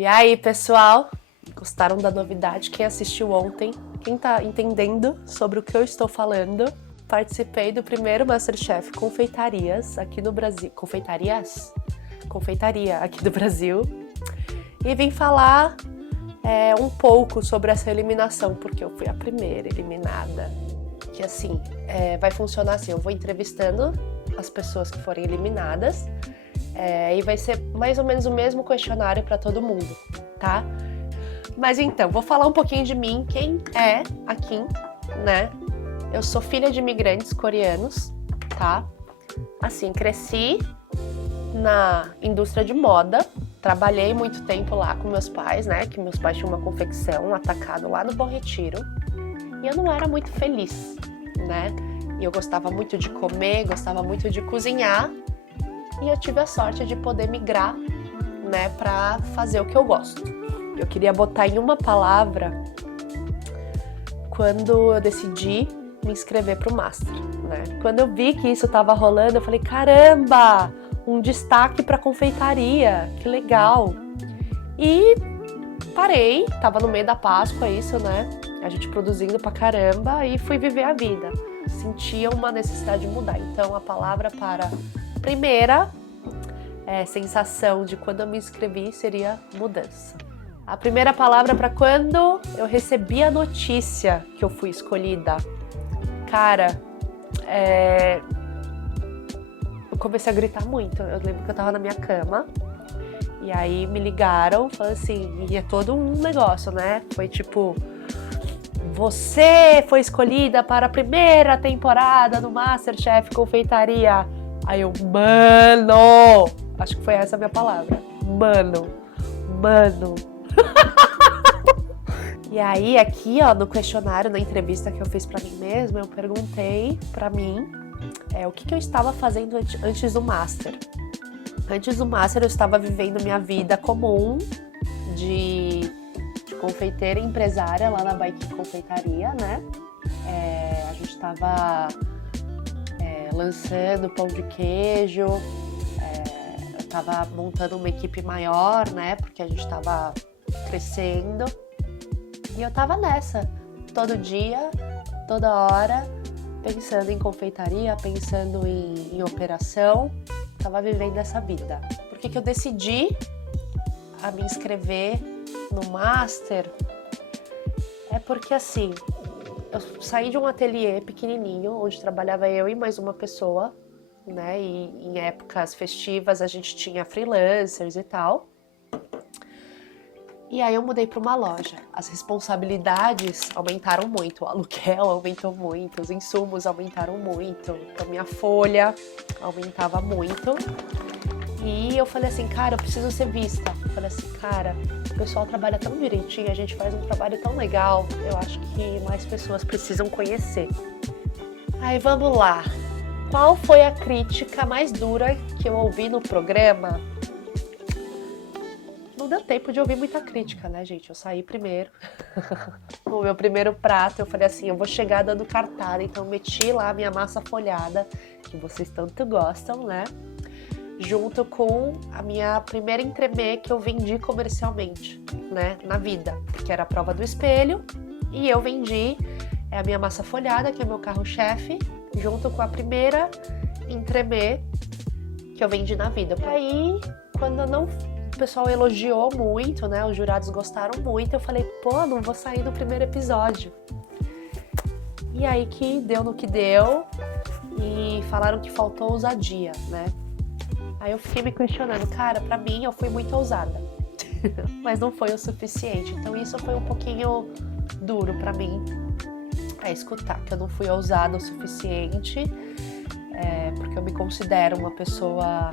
E aí, pessoal? Gostaram da novidade? Quem assistiu ontem? Quem tá entendendo sobre o que eu estou falando? Participei do primeiro MasterChef Confeitarias aqui no Brasil. Confeitarias? Confeitaria aqui do Brasil. E vim falar um pouco sobre essa eliminação, porque eu fui a primeira eliminada. Que assim, vai funcionar assim, eu vou entrevistando as pessoas que forem eliminadas e vai ser mais ou menos o mesmo questionário para todo mundo, tá? Mas então, vou falar um pouquinho de mim, quem é a Kim, né? Eu sou filha de imigrantes coreanos, tá? Assim, cresci na indústria de moda, trabalhei muito tempo lá com meus pais, né? Que meus pais tinham uma confecção, um atacado lá no Bom Retiro. E eu não era muito feliz, né? E eu gostava muito de comer, gostava muito de cozinhar. E eu tive a sorte de poder migrar, né? Pra fazer o que eu gosto. Eu queria botar em uma palavra quando eu decidi me inscrever pro Master, né? Quando eu vi que isso tava rolando, eu falei, caramba! Um destaque pra confeitaria, que legal! E parei, tava no meio da Páscoa isso, né? A gente produzindo pra caramba e fui viver a vida. Sentia uma necessidade de mudar. Então a palavra para primeira sensação de quando eu me inscrevi seria mudança. A primeira palavra para quando eu recebi a notícia que eu fui escolhida. Cara, eu comecei a gritar muito. Eu lembro que eu tava na minha cama e aí me ligaram, falando assim, e é todo um negócio, né? Foi tipo, você foi escolhida para a primeira temporada do MasterChef Confeitaria. Aí eu, mano, acho que foi essa a minha palavra, mano. E aí aqui, ó, no questionário, na entrevista que eu fiz pra mim mesma, eu perguntei pra mim o que eu estava fazendo antes do Master. Antes do Master eu estava vivendo minha vida comum de confeiteira e empresária lá na Baique Confeitaria, né? A gente estava lançando pão de queijo, eu estava montando uma equipe maior, né? Porque a gente estava crescendo. E eu tava nessa, todo dia, toda hora, pensando em confeitaria, pensando em operação, tava vivendo essa vida. Por que eu decidi a me inscrever no Master? É porque assim, eu saí de um ateliê pequenininho, onde trabalhava eu e mais uma pessoa, né? E em épocas festivas a gente tinha freelancers e tal. E aí eu mudei para uma loja. As responsabilidades aumentaram muito, o aluguel aumentou muito, os insumos aumentaram muito, então minha folha aumentava muito. E eu falei assim, cara, eu preciso ser vista. Eu falei assim, cara, o pessoal trabalha tão direitinho, a gente faz um trabalho tão legal, eu acho que mais pessoas precisam conhecer. Aí vamos lá. Qual foi a crítica mais dura que eu ouvi no programa? Não deu tempo de ouvir muita crítica, né, gente? Eu saí primeiro. O meu primeiro prato, eu falei assim, eu vou chegar dando cartada, então eu meti lá a minha massa folhada, que vocês tanto gostam, né? Junto com a minha primeira entremê que eu vendi comercialmente, né, na vida, que era a prova do espelho, e eu vendi a minha massa folhada, que é meu carro-chefe, junto com a primeira entremê que eu vendi na vida. E aí, quando eu não... O pessoal elogiou muito, né? Os jurados gostaram muito. Eu falei, pô, não vou sair no primeiro episódio. E aí que deu no que deu e falaram que faltou ousadia, né? Aí eu fiquei me questionando, cara, pra mim eu fui muito ousada, mas não foi o suficiente. Então isso foi um pouquinho duro pra mim escutar, que eu não fui ousada o suficiente, porque eu me considero uma pessoa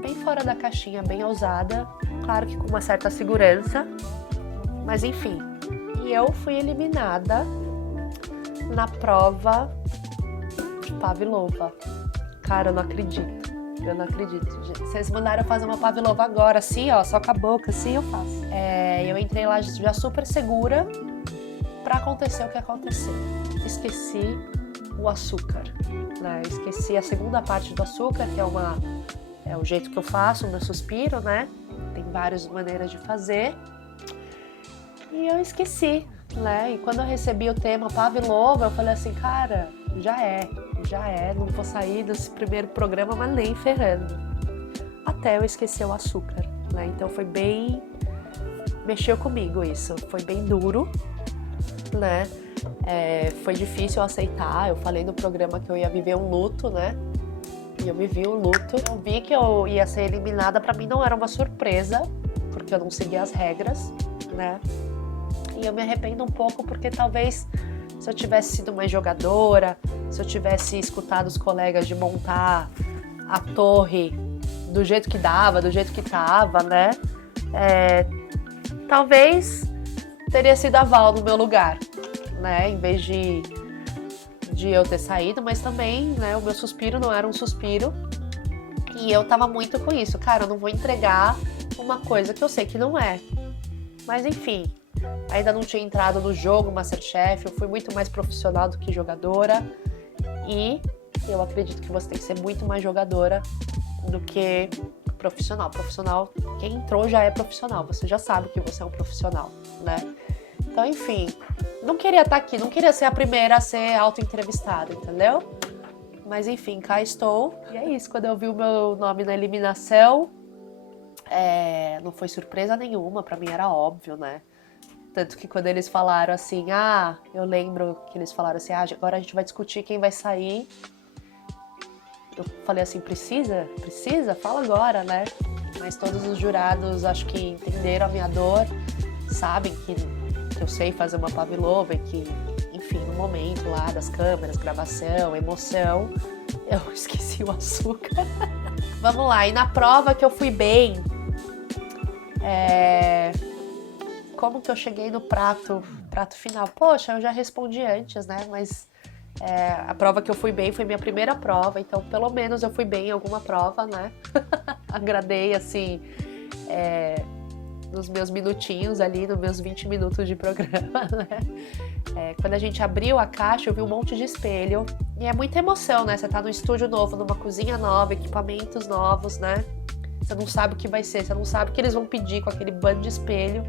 bem fora da caixinha, bem ousada, claro que com uma certa segurança, mas enfim. E eu fui eliminada na prova de Pavlova. Cara, eu não acredito, gente. Vocês mandaram eu fazer uma Pavlova agora, assim, ó, só com a boca, assim eu faço. Eu entrei lá já super segura pra acontecer o que aconteceu. Esqueci o açúcar, né? Esqueci a segunda parte do açúcar, que é o jeito que eu faço, o meu suspiro, né? tem várias maneiras de fazer. E eu esqueci, né? E quando eu recebi o tema Pavlova, eu falei assim, cara, já é, não vou sair desse primeiro programa, mas nem ferrando. Até eu esquecer o açúcar, né? Então foi bem... mexeu comigo isso, foi bem duro, né? Foi difícil aceitar, eu falei no programa que eu ia viver um luto, né? E eu vivi um luto. Eu vi que eu ia ser eliminada, pra mim não era uma surpresa, porque eu não segui as regras, né? E eu me arrependo um pouco porque talvez se eu tivesse sido mais jogadora, se eu tivesse escutado os colegas de montar a torre do jeito que dava, do jeito que tava, né? Talvez teria sido a Val no meu lugar, né? Em vez de eu ter saído, mas também, né, o meu suspiro não era um suspiro. E eu tava muito com isso. Cara, eu não vou entregar uma coisa que eu sei que não é. Mas enfim, ainda não tinha entrado no jogo MasterChef, eu fui muito mais profissional do que jogadora. E eu acredito que você tem que ser muito mais jogadora do que profissional. Profissional, quem entrou já é profissional, você já sabe que você é um profissional, né? Então, enfim, não queria estar aqui, não queria ser a primeira a ser auto-entrevistada, entendeu? Mas enfim, cá estou. E é isso, quando eu vi o meu nome na eliminação, não foi surpresa nenhuma, pra mim era óbvio, né? Tanto que quando eles falaram assim, eu lembro que eles falaram assim, agora a gente vai discutir quem vai sair. Eu falei assim, precisa? Fala agora, né? Mas todos os jurados acho que entenderam a minha dor, sabem que eu sei fazer uma Pavlova e que, enfim, no momento lá das câmeras, gravação, emoção, eu esqueci o açúcar. Vamos lá, e na prova que eu fui bem, como que eu cheguei no prato final? Poxa, eu já respondi antes, né? Mas a prova que eu fui bem foi minha primeira prova, então pelo menos eu fui bem em alguma prova, né? Agradei, assim, nos meus minutinhos ali, nos meus 20 minutos de programa, né? Quando a gente abriu a caixa, eu vi um monte de espelho. E é muita emoção, né? Você tá num estúdio novo, numa cozinha nova, equipamentos novos, né? Você não sabe o que vai ser, você não sabe o que eles vão pedir com aquele bando de espelho.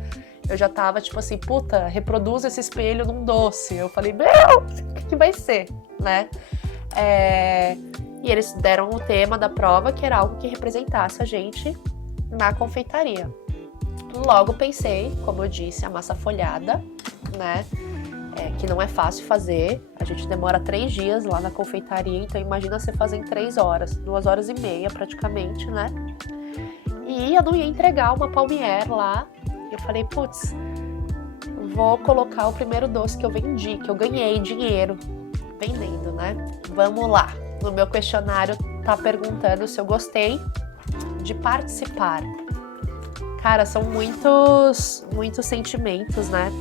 Eu já tava tipo assim, puta, reproduz esse espelho num doce. Eu falei, meu, o que vai ser, né? E eles deram o tema da prova, que era algo que representasse a gente na confeitaria. Logo pensei, como eu disse, a massa folhada, né? Que não é fácil fazer. A gente demora 3 dias lá na confeitaria, então imagina você fazer em 3 horas, 2 horas e meia praticamente, né? E eu não ia entregar uma palmier lá. Eu falei, putz, vou colocar o primeiro doce que eu vendi, que eu ganhei dinheiro vendendo, né? Vamos lá. No meu questionário tá perguntando se eu gostei de participar. Cara, são muitos sentimentos, né?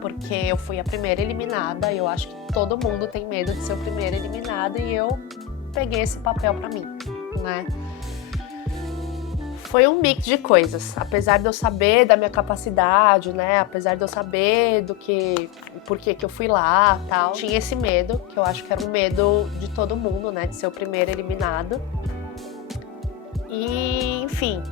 Porque eu fui a primeira eliminada e eu acho que todo mundo tem medo de ser o primeiro eliminado e eu peguei esse papel pra mim, né? Foi um mix de coisas, apesar de eu saber da minha capacidade, né? Apesar de eu saber por que eu fui lá, tal. Tinha esse medo, que eu acho que era um medo de todo mundo, né? De ser o primeiro eliminado. E, enfim,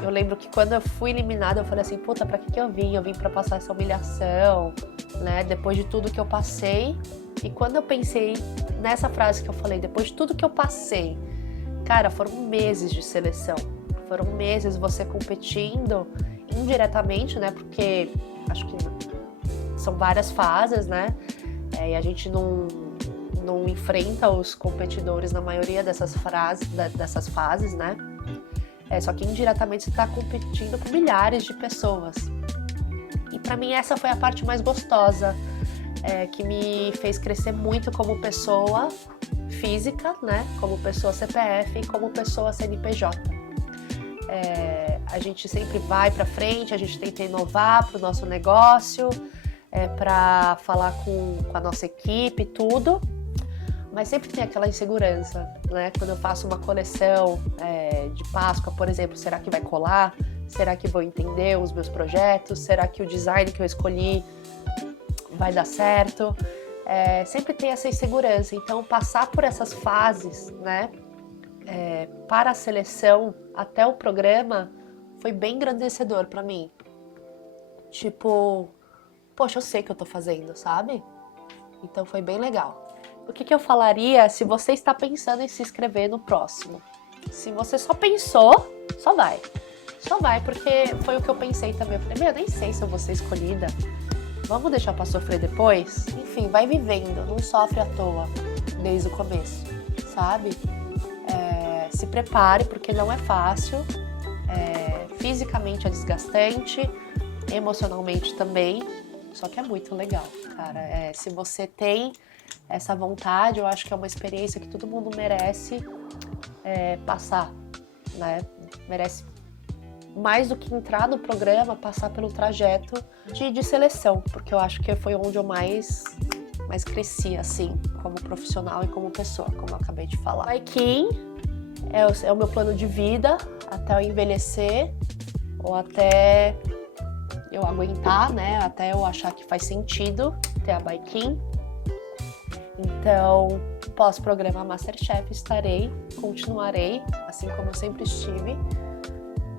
eu lembro que quando eu fui eliminada, eu falei assim, puta, pra que eu vim? Eu vim pra passar essa humilhação, né? Depois de tudo que eu passei. E quando eu pensei nessa frase que eu falei, depois de tudo que eu passei, cara, foram meses de seleção. Foram meses você competindo indiretamente, né? Porque acho que são várias fases, né? E a gente não enfrenta os competidores na maioria dessas fases, né? Só que indiretamente você está competindo com milhares de pessoas. E para mim essa foi a parte mais gostosa, que me fez crescer muito como pessoa física, né? Como pessoa CPF e como pessoa CNPJ. A gente sempre vai para frente, a gente tenta inovar para o nosso negócio, para falar com a nossa equipe, tudo. Mas sempre tem aquela insegurança, né? Quando eu faço uma coleção de Páscoa, por exemplo, será que vai colar? Será que vou entender os meus projetos? Será que o design que eu escolhi vai dar certo? Sempre tem essa insegurança. Então, passar por essas fases, né? para a seleção até o programa foi bem engrandecedor pra mim. Tipo, poxa, eu sei o que eu tô fazendo, sabe? Então foi bem legal. O que eu falaria se você está pensando em se inscrever no próximo? Se você só pensou, só vai. Só vai, porque foi o que eu pensei também. Eu falei, eu nem sei se eu vou ser escolhida. Vamos deixar pra sofrer depois? Enfim, vai vivendo, não sofre à toa desde o começo, sabe? Se prepare, porque não é fácil. Fisicamente é desgastante, emocionalmente também, só que é muito legal, cara. Se você tem essa vontade, eu acho que é uma experiência que todo mundo merece passar, né? Merece, mais do que entrar no programa, passar pelo trajeto de seleção, porque eu acho que foi onde eu mais cresci, assim, como profissional e como pessoa, como eu acabei de falar. Baikin é o meu plano de vida, até eu envelhecer, ou até eu aguentar, né? Até eu achar que faz sentido ter a Baikin. Então, pós-programa Masterchef, continuarei, assim como eu sempre estive,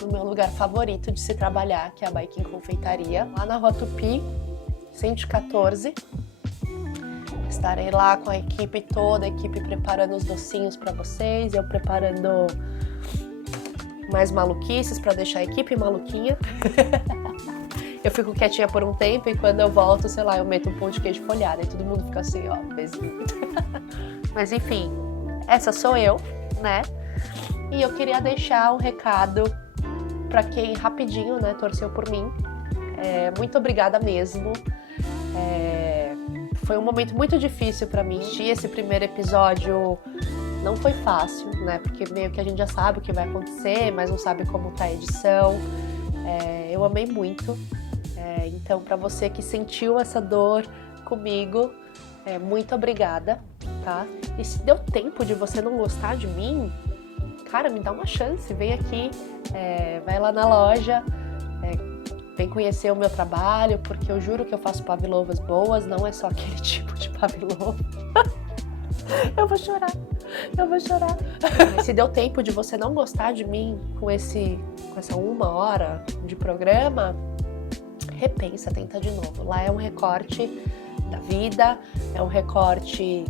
no meu lugar favorito de se trabalhar, que é a Baikin Confeitaria, lá na Rua Tupi, 114. Estarei lá com a equipe toda, a equipe preparando os docinhos para vocês, eu preparando mais maluquices para deixar a equipe maluquinha. Eu fico quietinha por um tempo e quando eu volto, sei lá, eu meto um pão de queijo folhado e todo mundo fica assim, ó, beijinho. Mas enfim, essa sou eu, né? E eu queria deixar um recado para quem rapidinho, né, torceu por mim. Muito obrigada mesmo. Foi um momento muito difícil para mim. Esse primeiro episódio não foi fácil, né? Porque meio que a gente já sabe o que vai acontecer, mas não sabe como tá a edição. Eu amei muito. Então, para você que sentiu essa dor comigo, muito obrigada, tá? E se deu tempo de você não gostar de mim, cara, me dá uma chance. Vem aqui, vai lá na loja, vem conhecer o meu trabalho, porque eu juro que eu faço pavilovas boas, não é só aquele tipo de pavilova. Eu vou chorar. Se deu tempo de você não gostar de mim com essa 1 hora de programa, repensa, tenta de novo. Lá é um recorte da vida, é um recorte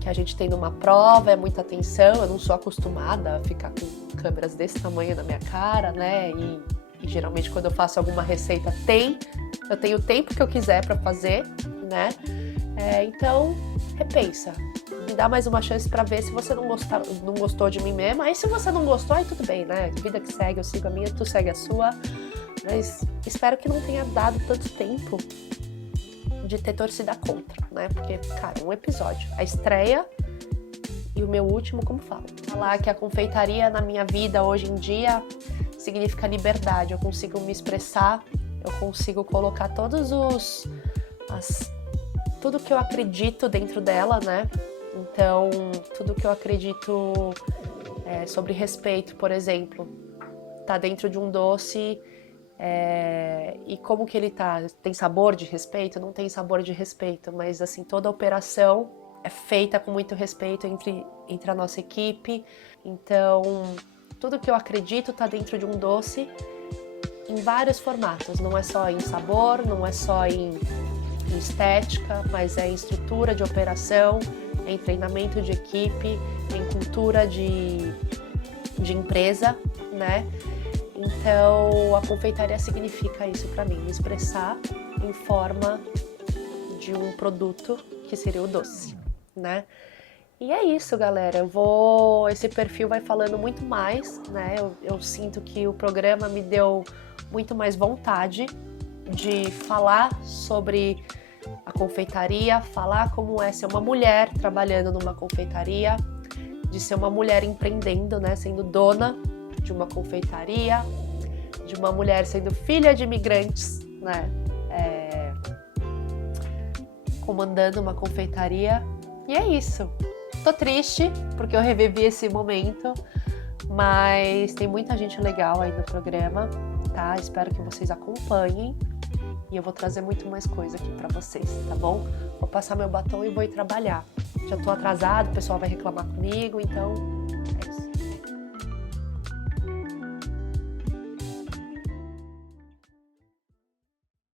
que a gente tem numa prova, é muita atenção, eu não sou acostumada a ficar com câmeras desse tamanho na minha cara, né? E geralmente quando eu faço alguma receita eu tenho o tempo que eu quiser pra fazer, né? Então, repensa. Me dá mais uma chance pra ver se você não gostou de mim mesmo. Aí se você não gostou, aí tudo bem, né? Vida que segue, eu sigo a minha, tu segue a sua. Mas espero que não tenha dado tanto tempo de ter torcida contra, né? Porque, cara, um episódio. A estreia e o meu último, como falo. Falar que a confeitaria na minha vida hoje em dia significa liberdade. Eu consigo me expressar, eu consigo colocar tudo que eu acredito dentro dela, né? Então, tudo que eu acredito sobre respeito, por exemplo, tá dentro de um doce e como que ele tá? Tem sabor de respeito? Não tem sabor de respeito, mas assim, toda a operação é feita com muito respeito entre a nossa equipe. Então, tudo que eu acredito tá dentro de um doce em vários formatos. Não é só em sabor, não é só em estética, mas é em estrutura de operação, em treinamento de equipe, em cultura de empresa, né? Então, a confeitaria significa isso para mim, me expressar em forma de um produto que seria o doce, né? E é isso, galera. Esse perfil vai falando muito mais, né? Eu sinto que o programa me deu muito mais vontade de falar sobre a confeitaria, falar como é ser uma mulher trabalhando numa confeitaria, de ser uma mulher empreendendo, né? Sendo dona de uma confeitaria, de uma mulher sendo filha de imigrantes, né? Comandando uma confeitaria. E é isso. Tô triste porque eu revivi esse momento, mas tem muita gente legal aí no programa, tá? Espero que vocês acompanhem e eu vou trazer muito mais coisa aqui pra vocês, tá bom? Vou passar meu batom e vou ir trabalhar. Já tô atrasada, o pessoal vai reclamar comigo, então É isso.